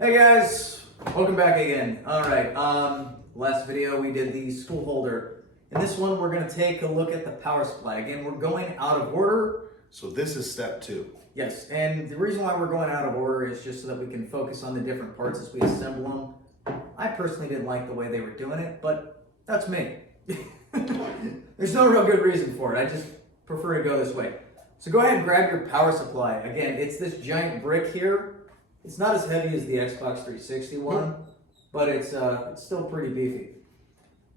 Hey guys, welcome back again. All right, last video we did the spool holder. In this one, we're gonna take a look at the power supply. Again, we're going out of order. So this is step 2. Yes, and the reason why we're going out of order is just so that we can focus on the different parts as we assemble them. I personally didn't like the way they were doing it, but that's me. There's no real good reason for it. I just prefer to go this way. So go ahead and grab your power supply. Again, it's this giant brick here. It's not as heavy as the Xbox 360 one, but it's still pretty beefy.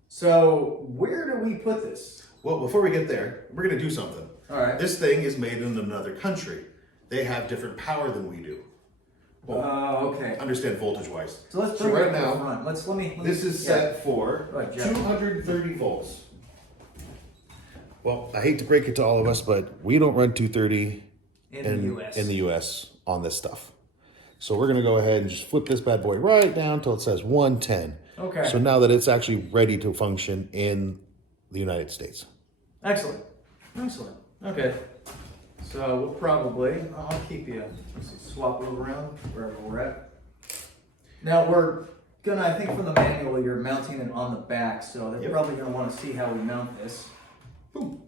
So where do we put this? Well, before we get there, we're going to do something. All right. This thing is made in another country. They have different power than we do. Well, okay. understand voltage-wise. So let's bring right it now, up front. Let me. This is set for Go ahead, Jeff. 230 volts. Well, I hate to break it to all of us, but we don't run 230 in the US on this stuff. So we're going to go ahead and just flip this bad boy right down till it says 110. Okay. So now that it's actually ready to function in the United States. Excellent. Excellent. Okay. So we'll probably, I'll keep you, let's see, swap it around wherever we're at. Now we're gonna, I think from the manual, you're mounting it on the back, so they're probably gonna wanna see how we mount this. Boom.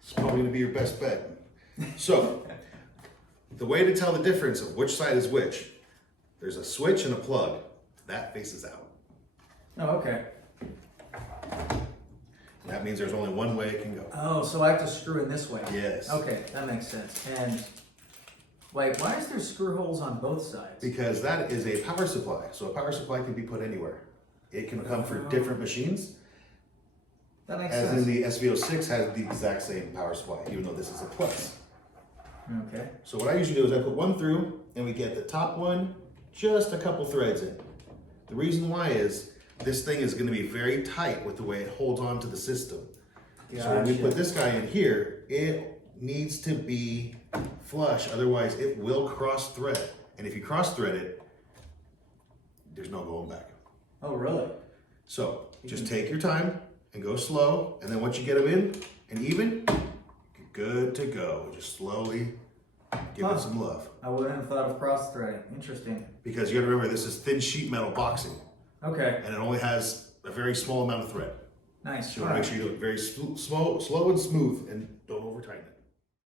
It's probably going to be your best bet. So, the way to tell the difference of which side is which, there's a switch and a plug. That faces out. Oh, okay. That means there's only one way it can go. Oh, so I have to screw in this way? Yes. Okay, that makes sense. And, wait, why is there screw holes on both sides? Because that is a power supply. So a power supply can be put anywhere. It can come for different machines. That makes As sense. in the SV06 has the exact same power supply, even though this is a plus. Okay. So what I usually do is I put one through and we get the top one just a couple threads in. The reason why is this thing is going to be very tight with the way it holds on to the system. So when we put this guy in here, it needs to be flush, otherwise it will cross thread. And if you cross thread it, there's no going back. Oh, really? So just take your time and go slow, and then once you get them in and even, you're good to go. Just slowly give it some love. I wouldn't have thought of cross-threading. Interesting. Because you gotta remember, this is thin sheet metal boxing, Okay. and it only has a very small amount of thread. Nice. So you wanna make sure you do it very slow and smooth, and don't over tighten it.